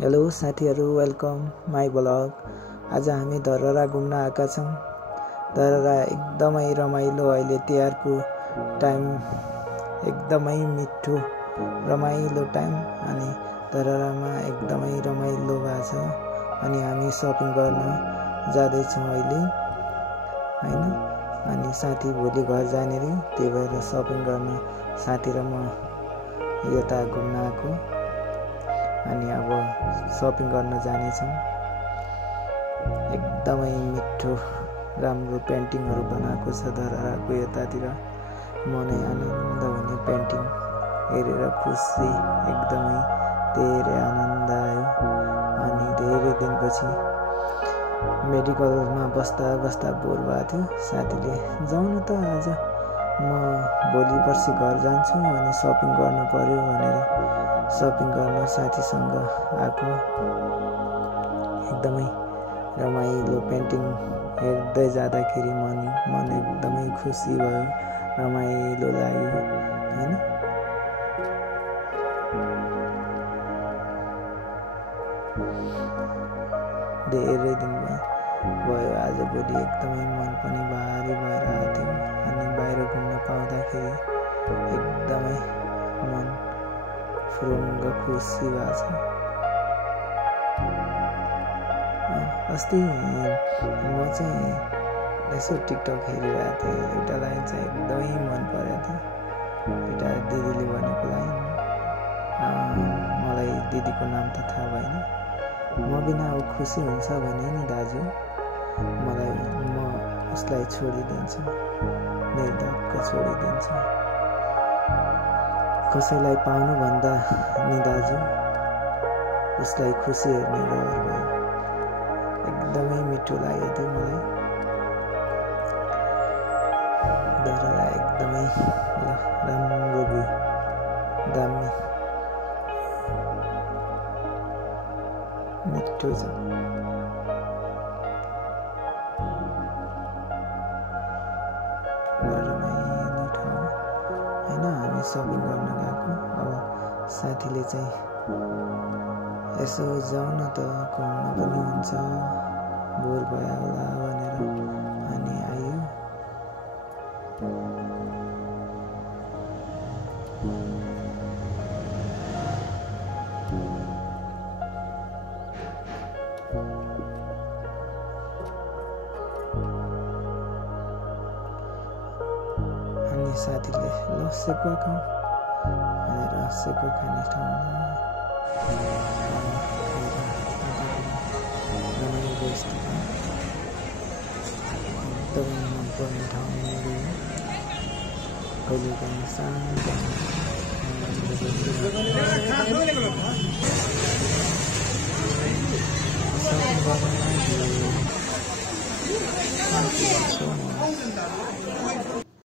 Hello साथीहरू, welcome my blog. आज हामी धरहरा घुम्न आएका छौँ। धरहरा एकदमै रमाइलो, अहिले तिहारको टाइम, एकदमै मिठो रमाइलो टाइम। अनि धरहरामा एकदमै रमाइलो भएको छ। अनि हामी सपिङ गर्न जाँदैछौँ अहिले, हैन। अनि साथी भोलि घर जाने रे, त्यही भएर सपिङ गर्न साथी र म यता घुम्न आएको। अनि अब सपिङ गर्न जानेछौँ। एकदमै मिठो राम्रो पेन्टिङहरू बनाएको छ धरहराको यतातिर। मनै आनन्द हुने पेन्टिङ हेरेर खुसी, एकदमै धेरै आनन्द आयो। अनि धेरै दिनपछि मेडिकलमा बस्दा बस्दा बोर भएको थियो। साथीले जाउँ न त आज, म भोलि पर्सि घर जान्छु, अनि सपिङ गर्नु पर्यो भनेर सपिङ गर्न साथीसँग आएको। एकदमै रमाइलो पेन्टिङ हेर्दै जाँदाखेरि मन एकदमै खुसी भयो, रमाइलो लाग्यो, हैन। धेरै दिन भयो, आजभोलि एकदमै मन पनि भारी भएर आएको थियो। अनि बाहिर घुम्न पाउँदाखेरि एकदमै मन फुरुङ्ग खुसी भएको छ। अस्ति म चाहिँ यसो टिकटक हेरिरहेको थिएँ, एउटा लाइन चाहिँ एकदमै मन परेको थियो। एउटा दिदीले भनेको लाइन, मलाई दिदीको नाम त थाहा भएन। म बिना ऊ खुसी हुन्छ भने नि दाजु, म उसलाई छोडिदिन्छु, निर्धक्क छोडिदिन्छु। कसैलाई पाउनुभन्दा नि दाजु उसलाई खुसी हेर्ने रहर भयो। एकदमै मिठो लाग्यो थियो मलाई। धरहरा एकदमै राम्रो भ्यू, दामी मिठो छ। रमाइलो ठाउँ, हैन। हामी सपिङ गर्न गएको। अब साथीले चाहिँ यसो जाउँ न त, घुम्न पनि हुन्छ, बोर भयो होला भनेर अनि आयो। अनि साथीले ल सेकुवा खाउँ भनेर सेकुवा खाने ठाउँमा एकदमै मनपर्ने ठाउँ मेरो। कहिले काहीँ शान्त